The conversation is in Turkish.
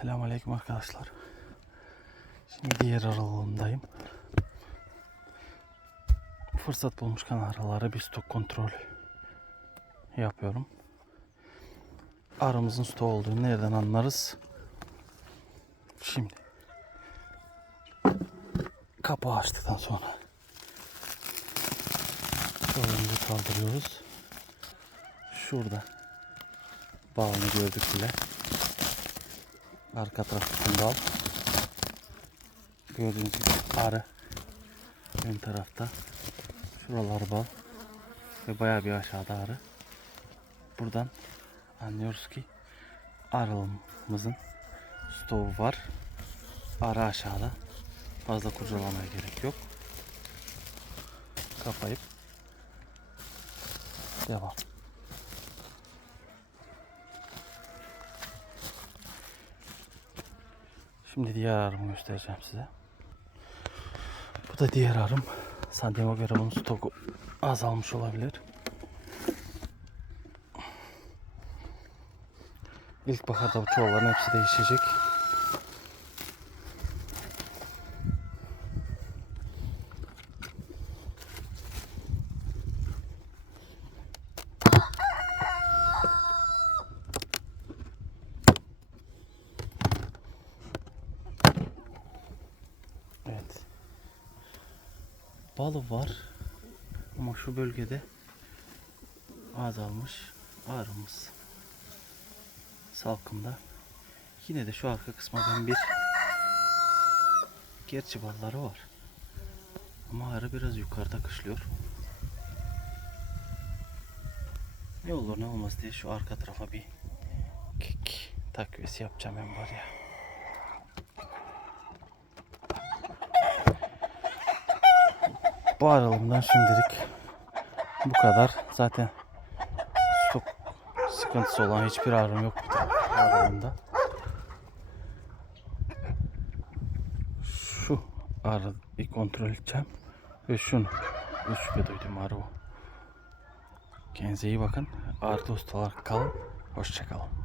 Selamünaleyküm arkadaşlar. Şimdi diğer aralığındayım. Fırsat bulmuşken aralara bir stok kontrol yapıyorum. Arımızın stok olduğunu nereden anlarız? Şimdi kapağı açtıktan sonra Kolumuzu kaldırıyoruz. Şurada bağını gördük bile. Arka taraftan bal. Gördüğünüz gibi arı ön tarafta. Şuralar bal. Ve bayağı bir aşağıda arı. Buradan anlıyoruz ki arılımızın stoğu var. Arı aşağıda. Fazla kurcalamaya gerek yok. Kapayıp devam. Şimdi diğer arımı göstereceğim size. Bu da diğer arım. Santiago göre bunun stoku azalmış olabilir. İlkbaharda bu çuvalların hepsi değişecek. Evet. Balı var. Ama şu bölgede azalmış ağrımız. Salkımda. Yine de şu arka kısma ben bir gerçi balları var. Ama arı biraz yukarıda kışlıyor. Ne olur ne olmaz diye şu arka tarafa bir kek takviyesi yapacağım ben var ya. Bu aralığımdan şimdilik bu kadar. Zaten çok sıkıntısı olan hiçbir ağrım yok bu aralığımda. Şu ağrı bir kontrol edeceğim. Ve şunu. Üç şüphe duydum ağrı o. Kendinize iyi bakın. Ağrı dost olarak kalın. Hoşçakalın.